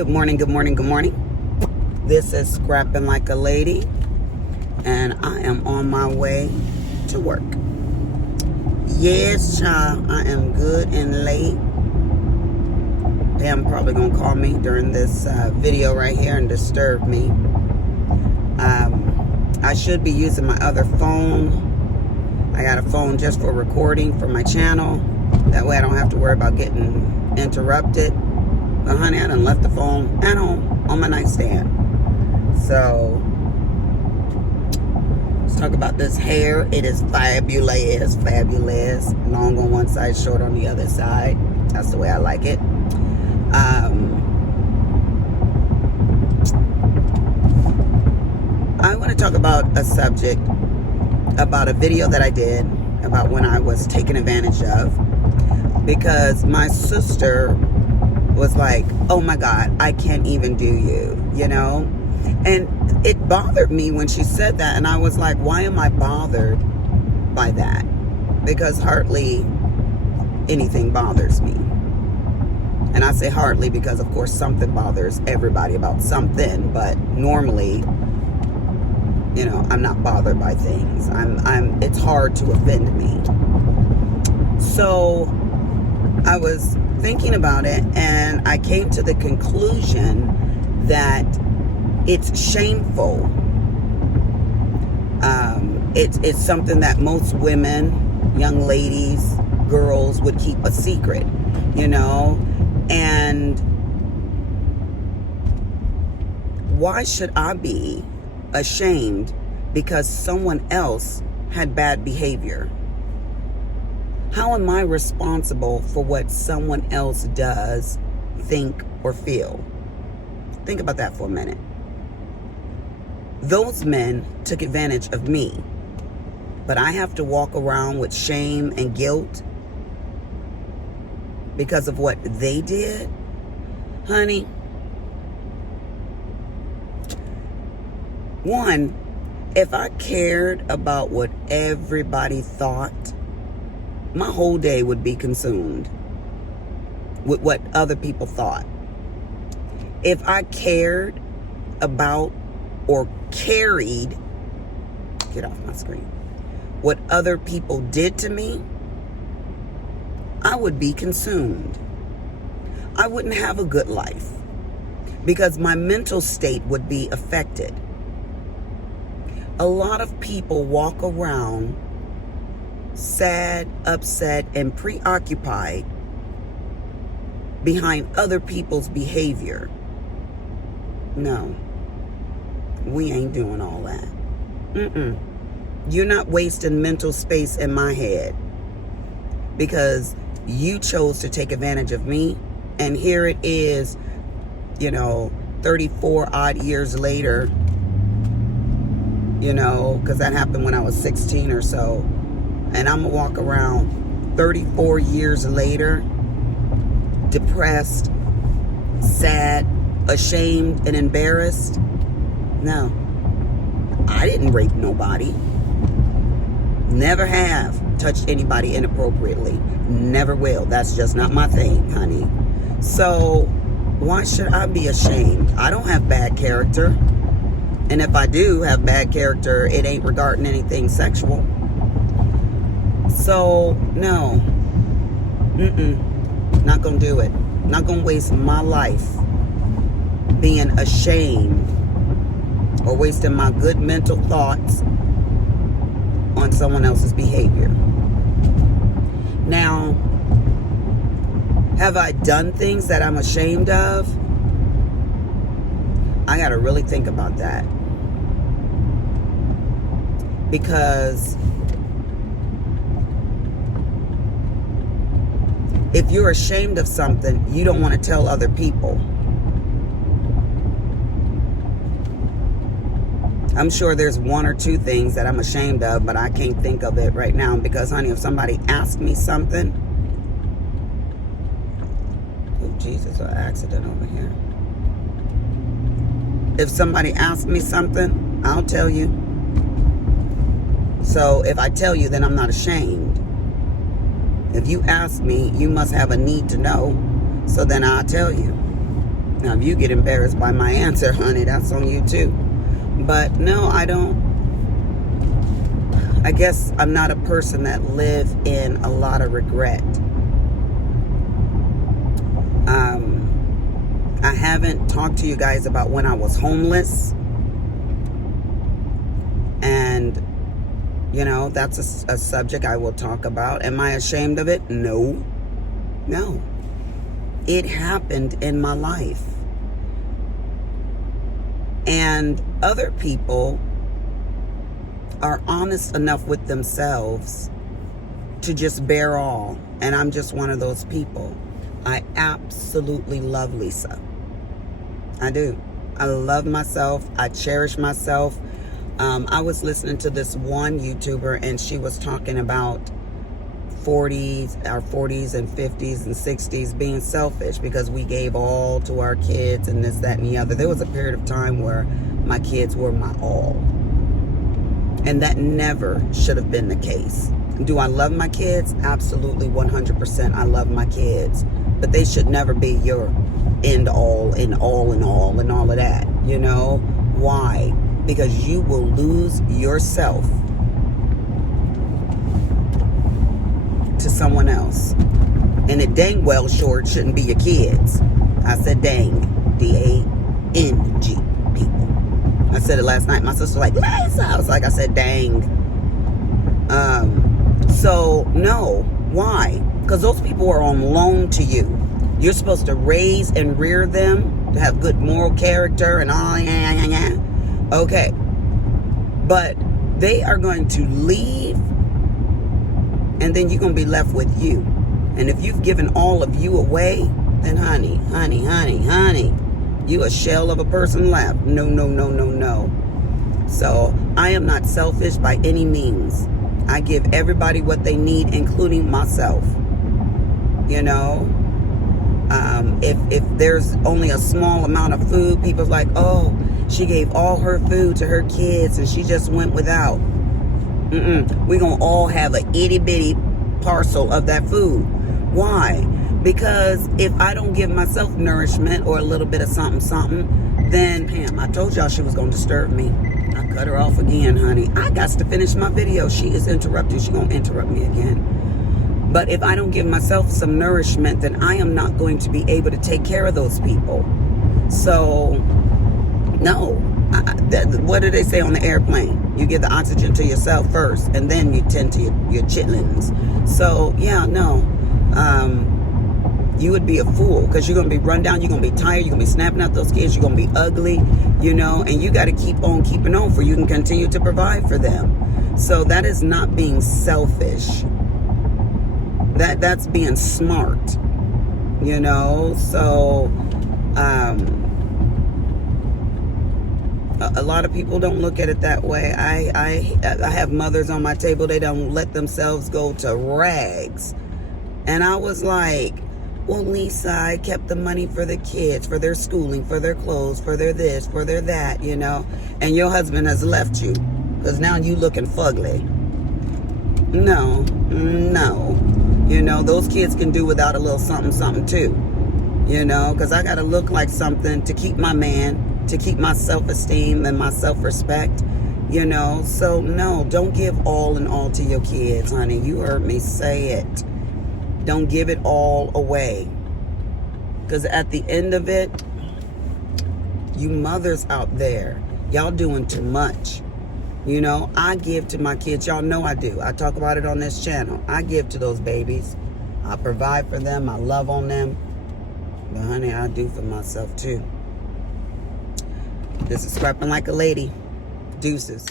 Good morning, good morning, good morning. This is Scrapping Like a Lady, and I am on my way to work. Yes, child, I am good and late. Pam probably gonna call me during this video right here and disturb me. I should be using my other phone. I got a phone just for recording for my channel. That way I don't have to worry about getting interrupted. But honey, I done left the phone at home on my nightstand. So, let's talk about this hair. It is fabulous, fabulous. Long on one side, short on the other side. That's the way I like it. I want to talk about a subject, about a video that I did about when I was taken advantage of, because my sister was like, oh my God, I can't even do you, you know? And it bothered me when she said that, and I was like, why am I bothered by that? Because hardly anything bothers me. And I say hardly because, of course, something bothers everybody about something, but normally, you know, I'm not bothered by things. It's hard to offend me. So I was thinking about it, and I came to the conclusion that it's shameful. It's something that most women, young ladies, girls would keep a secret, you know? And why should I be ashamed because someone else had bad behavior? How am I responsible for what someone else does, think, or feel? Think about that for a minute. Those men took advantage of me, but I have to walk around with shame and guilt because of what they did? Honey, one, if I cared about what everybody thought, my whole day would be consumed with what other people thought. If I cared about or carried, get off my screen, what other people did to me, I would be consumed. I wouldn't have a good life because my mental state would be affected. A lot of people walk around sad, upset, and preoccupied behind other people's behavior. No, we ain't doing all that. You're not wasting mental space in my head because you chose to take advantage of me, and here it is, you know, 34 odd years later, you know, because that happened when I was 16 or so. And I'm going to walk around 34 years later, depressed, sad, ashamed, and embarrassed. No, I didn't rape nobody. Never have touched anybody inappropriately. Never will. That's just not my thing, honey. So why should I be ashamed? I don't have bad character. And if I do have bad character, it ain't regarding anything sexual. So, no. Not gonna do it. Not gonna waste my life being ashamed or wasting my good mental thoughts on someone else's behavior. Now, have I done things that I'm ashamed of? I gotta really think about that. Because if you're ashamed of something, you don't want to tell other people. I'm sure there's one or two things that I'm ashamed of, but I can't think of it right now because, honey, if somebody asks me something... Oh, Jesus, an accident over here. If somebody asks me something, I'll tell you. So if I tell you, then I'm not ashamed. If you ask me, you must have a need to know. So then I'll tell you. Now, if you get embarrassed by my answer, honey, that's on you too. But no, I don't. I guess I'm not a person that live in a lot of regret. I haven't talked to you guys about when I was homeless. And, you know, that's a subject I will talk about. Am I ashamed of it? No. No. It happened in my life. And other people are honest enough with themselves to just bear all. And I'm just one of those people. I absolutely love Lisa. I do. I love myself. I cherish myself. I was listening to this one YouTuber, and she was talking about our 40s and 50s and 60s being selfish because we gave all to our kids and this, that, and the other. There was a period of time where my kids were my all. And that never should have been the case. Do I love my kids? Absolutely, 100%. I love my kids. But they should never be your end all and all and all and all of that. You know? Why? Because you will lose yourself to someone else. And it dang well sure shouldn't be your kids. I said dang. D-A-N-G, people. I said it last night. My sister was like, Lisa. I was like, I said dang. So, no. Why? Because those people are on loan to you. You're supposed to raise and rear them to have good moral character and all. Okay. But they are going to leave, and then you're going to be left with you. And if you've given all of you away, then honey, you a shell of a person left. No, no, no, no, no. So I am not selfish by any means. I give everybody what they need, including myself. You know, if there's only a small amount of food, people's like, oh, she gave all her food to her kids and she just went without. We're going to all have an itty bitty parcel of that food. Why? Because if I don't give myself nourishment or a little bit of something, then Pam, I told y'all she was going to disturb me. I cut her off again, honey. I got to finish my video. She is interrupting. She's going to interrupt me again. But if I don't give myself some nourishment, then I am not going to be able to take care of those people. So, no. What do they say on the airplane? You give the oxygen to yourself first, and then you tend to your chitlins. So, yeah, no. You would be a fool because you're going to be run down. You're going to be tired. You're going to be snapping at those kids. You're going to be ugly, you know, and you got to keep on keeping on for you can continue to provide for them. So that is not being selfish. That's being smart, you know. So a lot of people don't look at it that way. I have mothers on my table. They don't let themselves go to rags. And I was like, well, Lisa, I kept the money for the kids, for their schooling, for their clothes, for their this, for their that, you know. And your husband has left you because now you looking fugly. No. You know, those kids can do without a little something too. You know, because I got to look like something to keep my man, to keep my self-esteem and my self-respect. You know, so no, don't give all and all to your kids, honey. You heard me say it. Don't give it all away. Because at the end of it, you mothers out there, y'all doing too much. You know, I give to my kids. Y'all know I do. I talk about it on this channel. I give to those babies. I provide for them. I love on them. But honey, I do for myself too. This is Scrapping Like a Lady. Deuces.